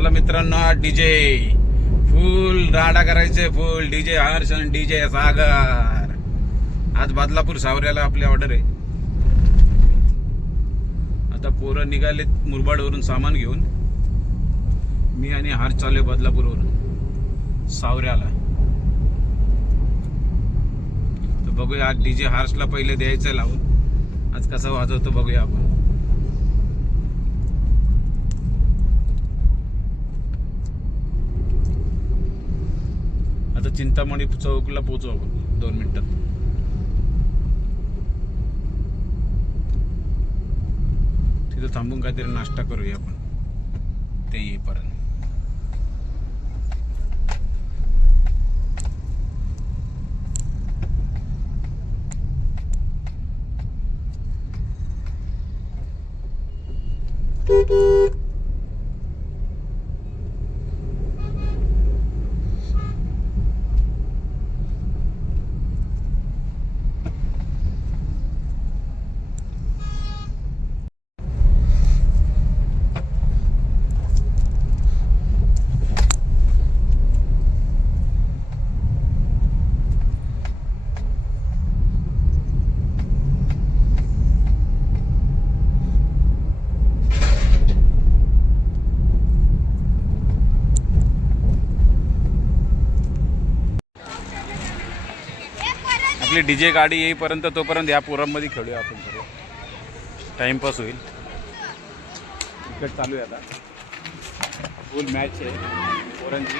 चला मित्रांनो, डीजे फुल राडा करायचे, फुल डीजे हर्ष आणि डीजे सागर. आज बदलापूर सावऱ्याला आपली ऑर्डर आहे. आता पोरं निघाले मुरबाडवरून सामान घेऊन. मी आणि हर्ष चालू बदलापूरवरून सावऱ्याला. तर बघूया आज डीजे हर्षला पहिले द्यायचं लावून. आज कसा वाजवतो बघूया आपण. आता चिंतामणी चौकला पोहोचू आपण 2 मिनिटात. तिथं थांबून काहीतरी नाश्ता करूया आपण ते येईपर्यंत. आपली डीजे गाडी येईपर्यंत तोपर्यंत या पोरांमध्ये खेळूया आपण सर्व. टाइमपास होईल. क्रिकेट चालू आहे आता. फुल मॅच आहे पोरांची.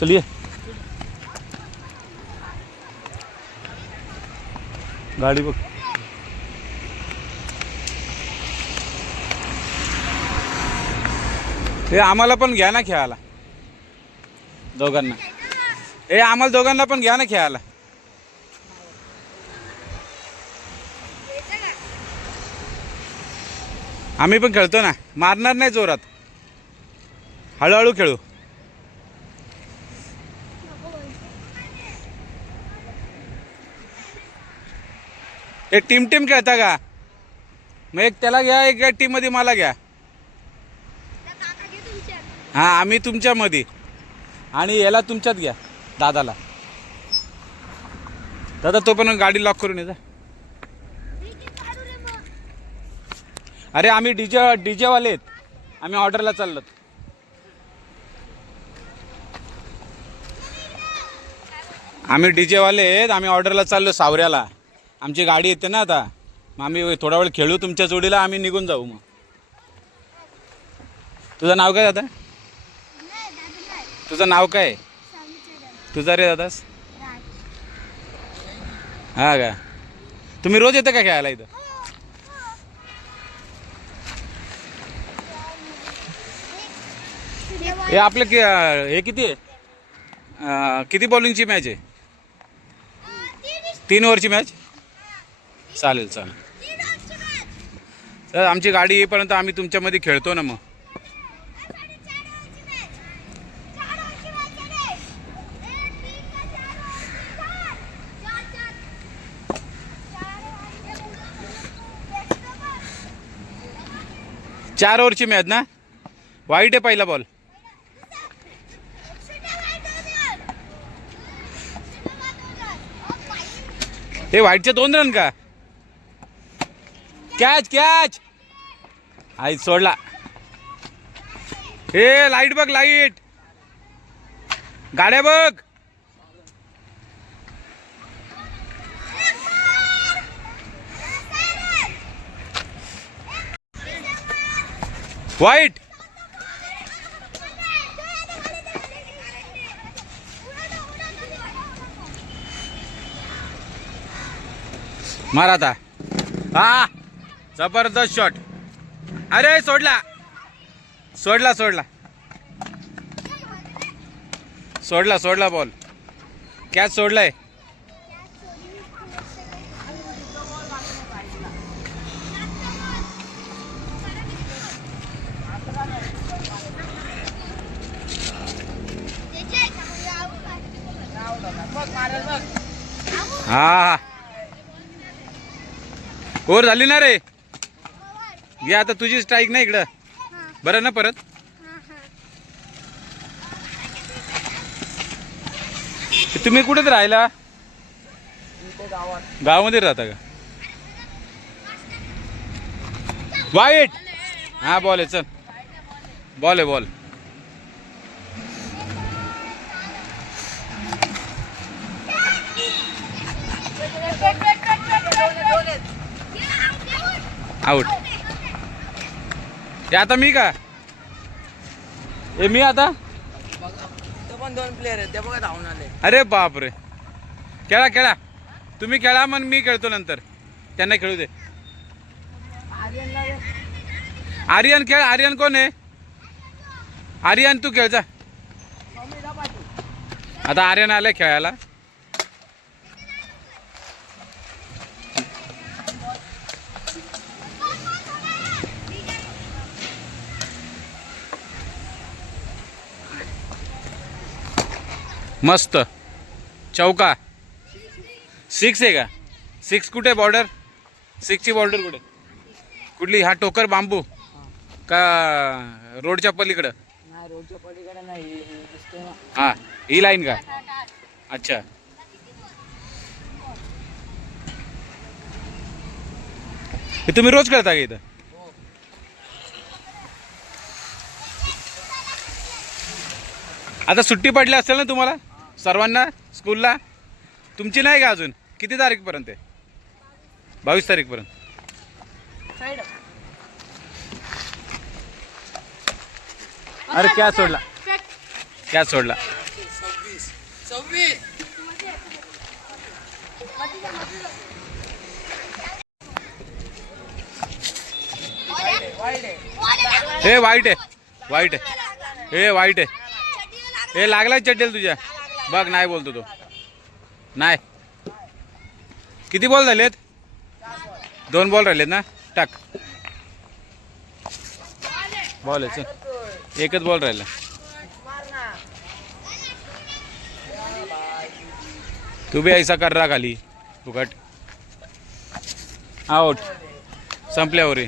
चलिए गाडी बघ. हे आम्हाला पण घ्या ना खेळायला दोघांना. हे आम्हाला दोघांना पण घ्या ना खेळायला. आम्ही पण खेळतो ना. मारणार नाही जोरात, हळूहळू खेळू. एक टीम खेळता का? मग एक त्याला घ्या, एक टीम मध्ये मला घ्या. हा आम्ही तुमच्यामध्ये आणि याला तुमच्यात घ्या, दादाला. दादा तो पण गाडी लॉक करून येजा. अरे आम्ही डीजे वाले आहेत. आम्ही ऑर्डरला चाललो. आम्ही डीजे वाले आहेत. आम्ही ऑर्डरला चाललो सावऱ्याला. आमची गाडी येते ना आता. मग आम्ही थोडा वेळ खेळू तुमच्या जोडीला. आम्ही निघून जाऊ. मग तुझं नाव काय दादा? तुझं नाव काय? तुझा रे दादास? हा का? तुम्ही रोज येता का खेळायला इथं? हे आपलं हे किती आहे? किती बॉलिंगची मॅच आहे? 3 ओव्हरची मॅच. चालेल चालेल. तर आमची गाडी येईपर्यंत आम्ही तुमच्यामध्ये खेळतो ना. मग 4 ओव्हरची मॅच ना. वाईट आहे पहिला बॉल. हे वाईटचे 2 रन का? कॅच आई सोडला. हे लाईट बघ, लाईट गाड्या बघ. वाईट. मारा आता. हा जबरदस्त शॉट. अरे सोडला बॉल. कॅच सोडलाय. हा हा ओर झाली ना रे. घे आता तुझी स्ट्राईक नाही इकडं. बरं ना परत. तुम्ही कुठेच राहिला. गावामध्ये राहता का. वाईट. हा बॉल आहे चल. बॉल आहे बॉल. आउट. हे आता मी का. हे मी आता. पण 2 प्लेयर आहेत ते बघा धावून आले. अरे बापरे. खेळा खेळा तुम्ही खेळा मग मी खेळतो नंतर. त्यांना खेळू दे. आर्यन खेळ. आर्यन कोण आहे. आर्यन तू खेळ जा. आता आर्यन आलाय खेळायला. मस्त चौका. 6 आहे का. 6 कुठे बॉर्डर. 6 ची बॉर्डर कुठे. कुठली. हा टोकर बांबू का रोडच्या पलीकडं. नाही रोडच्या पलीकडे नाही दिसते ना. हा ही लाईन का. अच्छा. हे तुम्ही रोज खेळता का इथं. आता सुट्टी पडली असेल ना तुम्हाला सर्वांना स्कूलला. तुमची नाही का अजून. किती तारीखपर्यंत आहे. 22 तारीखपर्यंत. अरे क्या सोडला. क्या सोडला. 26. हे वाईट आहे. वाईट आहे. हे वाईट आहे. हे लागलाय चड्डेल तुझ्या. बघ नाही बोलतो तो. नाही. किती बॉल झालेत. 2 बॉल राहिलेत ना. टाक. बॉल आहे चल. एकच बॉल राहिला. तू बी ऐसा कर रहा खाली फुकट. आउट. संपल्यावर रे.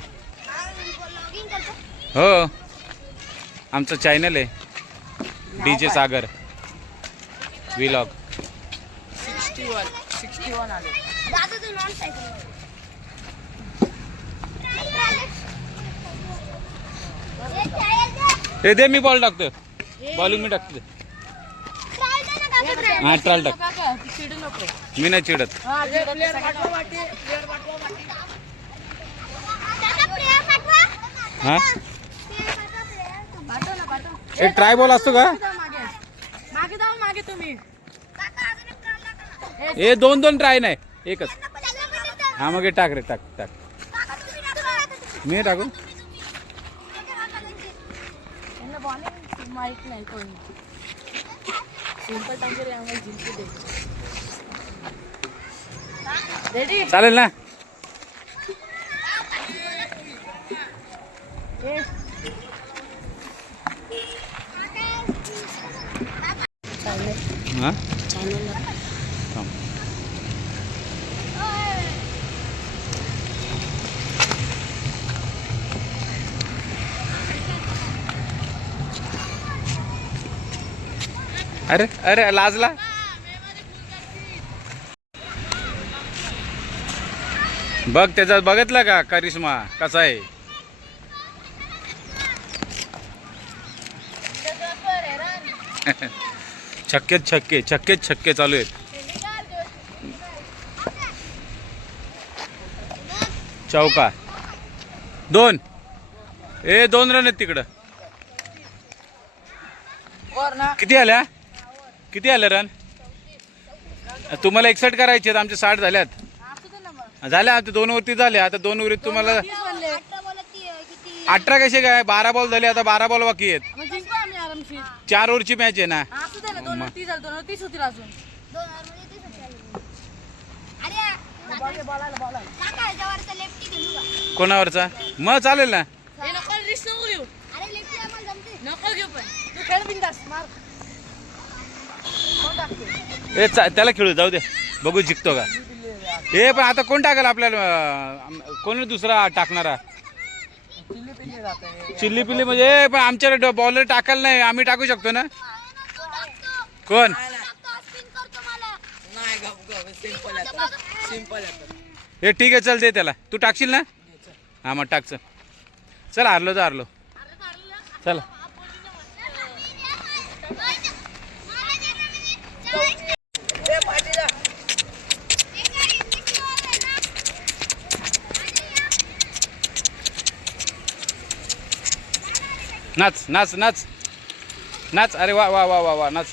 हो आमचं चॅनल आहे डीजे सागर व्लॉग. 61 आले. हे दे मी बॉल टाकतो. बॉलिंग मी टाकतो. हा ट्रायल टाक. मी नाही चिडत. हा एक ट्राय बॉल असतो का. हे 2 ट्राय नाही एकच. हा मग हे टाक रे. टाक टाक. मी टाकू. माहित नाही कोणी. सिंपल टांगरे आम्हाला जिंकू दे. रेडी चालेल ना. हा थांब. अरे अरे लाजला. बघ त्याच्यात बघितलं का करिश्मा कसा आहे. छक्केच छक्के छक्केच छक्के चालू आहेत. चौका. 2 रन आहेत तिकडं. किती आल्या. किती आल्या रन. तुम्हाला 61 करायचे आहेत. आमचे 60 झाल्यात. झाल्या आता 2 वरती झाले. आता 2 वरीत तुम्हाला 18 कसे काय. 12 बॉल झाले. आता 12 बॉल बाकी आहेत. 4 ओव्हरची मॅच आहे ना. कोणावरचा मग चालेल ना. त्याला खेळू जाऊ दे, बघू जिंकतो का. हे पण आता कोण टाकेल आपल्याला, कोण दुसरा टाकणारा. चिल्ली पिल्ली म्हणजे पण आमच्याकडे बॉलर टाकायला नाही, आम्ही टाकू शकतो ना. कोण नाही सिंपल हे ठीक आहे, चल दे त्याला. तू टाकशील ना. हा मग टाक. चल हारलो तर हारलो. चल नाच नाच नाच नाच. अरे वा वा वा वा वा नाच.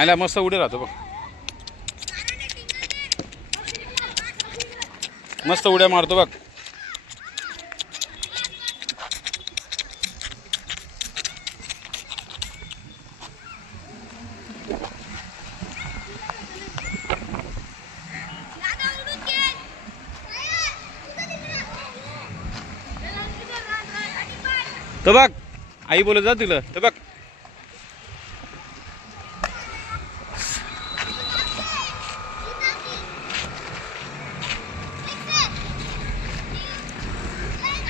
आला मस्त उडे राहतो बघ, मस्त उड्या मारतो बघ. तो बघ आई बोलत जा तिला. तो बघ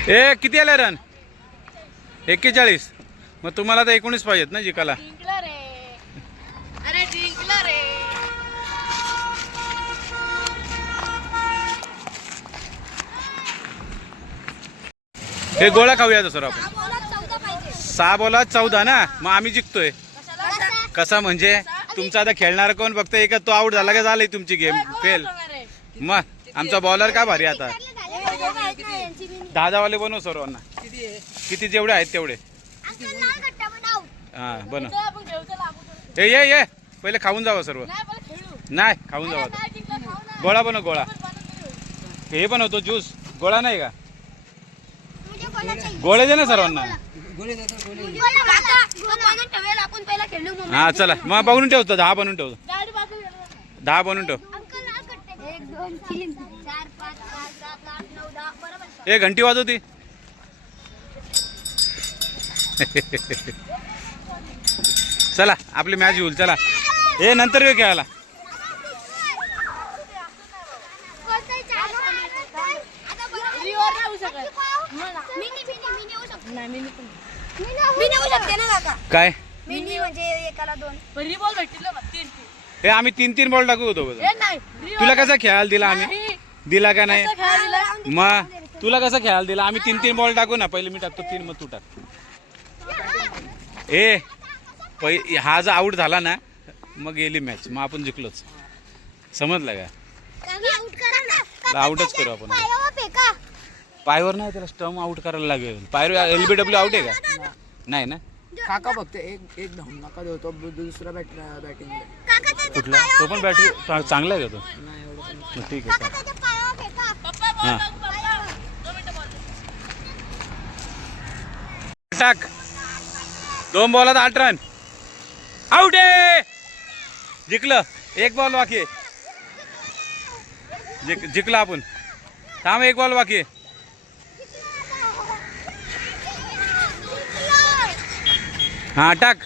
ए किती आले रन. 41. मग तुम्हाला तर 19 पाहिजेत ना जिकायला. अरे जिंकला रे. हे गोळा खाऊया सर आपण. 6 बॉलात 14 ना. मग आम्ही जिंकतोय. कसा म्हणजे तुमचा आता खेळणार कोण, फक्त एक तो आउट झाला का झाली तुमची गेम फेल. मग आमचा बॉलर का भारी. आता 10 वाले बनव सर्वांना. किती जेवढे आहेत तेवढे. हा बनव. ए ये ये पहिले खाऊन जावं सर्व. नाही खाऊन जावं. गोळा बनव गोळा. हे बनवतो ज्यूस. गोळा नाही का. गोळे दे ना सर्वांना. हा चला मग बनवून ठेवतो. 10 बनवून ठेवतो. 10 बनवून ठेव. 1 2 3 4 5 6 7 8 9 10 बरोबर. ए घंटी वाजवती. चला आपली मॅच होईल. चला ए नंतर वेळ खेळायला. काय मिनी म्हणजे एकाला 2. बॉल भेटतील 3. हे आम्ही 3 बॉल टाकू होतो. तुला कसा खेळायला दिला आम्ही. दिला का नाही. मग तुला कसं खेळायला दिला आम्ही. 3 बॉल टाकू ना. पहिले मी टाकतो 3 मग तू टाक. ए हा जर आऊट झाला ना मग गेली मॅच. मग आपण जिंकलोच. समजलं का. आऊटच करू आपण. पायवर नाही त्याला स्टंप आऊट करायला लागेल. पायवर LBW आऊट आहे का. नाही ना. काका फक्त एक धावून नका देतो. दुसरा बॅटिंग कुठला तो पण बॅटिंग चांगला आहे का तो. मग ठीक आहे. हां टाक. 2 बॉलात 8 रन. आउट आहे. जिंकलं. 1 बॉल बाकी आहे. जिंकला आपण. थांब 1 बॉल बाकी आहे. हा टाक.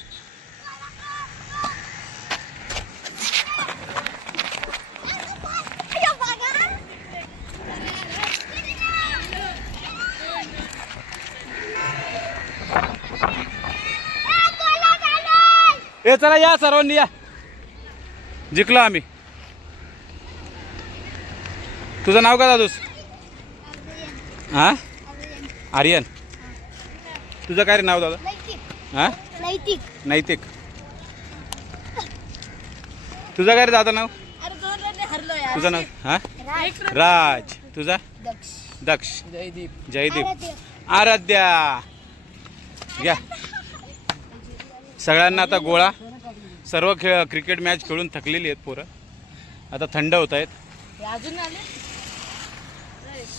ए चला या सर्वांनी या. जिंकलो आम्ही. तुझं नाव का दादूस. हा आर्यन. तुझं काय रे नाव दादा. हा नैतिक. तुझं काय रे दादा नाव. तुझं नाव हा राज. तुझा दक्ष. जयदीप. आराध्या. घ्या सगळ्यांना आता गोळा. सर्व क्रिकेट मॅच खेळून थकलेली आहेत पोरं. आता थंड होत आहेत.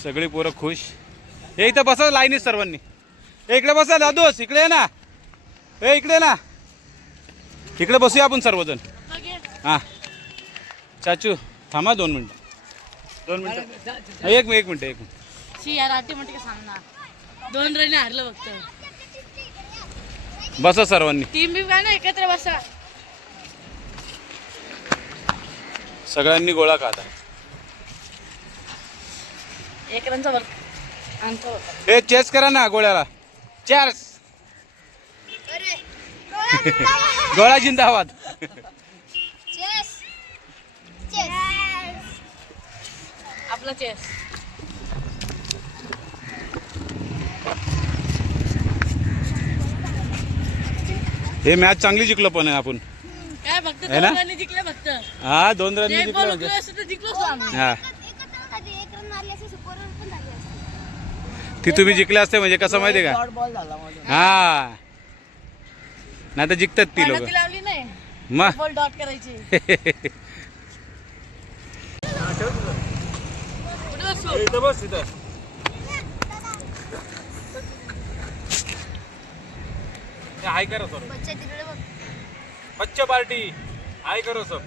सगळी पोरं खुश. हे इथं बसा लाईनीत सर्वांनी. इकडे बसा दादूस. इकडे ना. ए इकडे ना. इकडे बसूया आपण सर्वजण. हां चाचू थांबा 2 मिनटं. 2 मिनटं. एक मिनिट. 2 रन हारलं फक्त. बसा सर्वांनी. टीम बी काय ना एकत्र बसा. सगळ्यांनी गोळा खाता. 1 रनचा वर आणतो. हे चेस करा ना गोळ्याला. चेस. अरे गोळा जिंदाबाद. चेस चेस आपला चेस. हे मॅच चांगली जिंकलो पण आहे आपण. काय फक्त है ना? 2 रन जिंकले फक्त. हा 2 रन एक जिंकलो बॉल म्हणजे. उचलला असतं तर जिंकलोच आम्ही. हा एकत्र झाले. 1 रन मारले असते सुपर रन पण झाले असते. ती तुम्ही जिंकले असते म्हणजे कसं माहितीये का. डॉट बॉल झाला माझा. हा नाही तर जिंकतात ती लोक. मेहनती लावली नाही. मग बॉल डॉट करायची. कुठं असो? इथं बस इथं. हाय करो सर. बच्चा तिकडे बघ. बच्चा पार्टी हाय करो सब.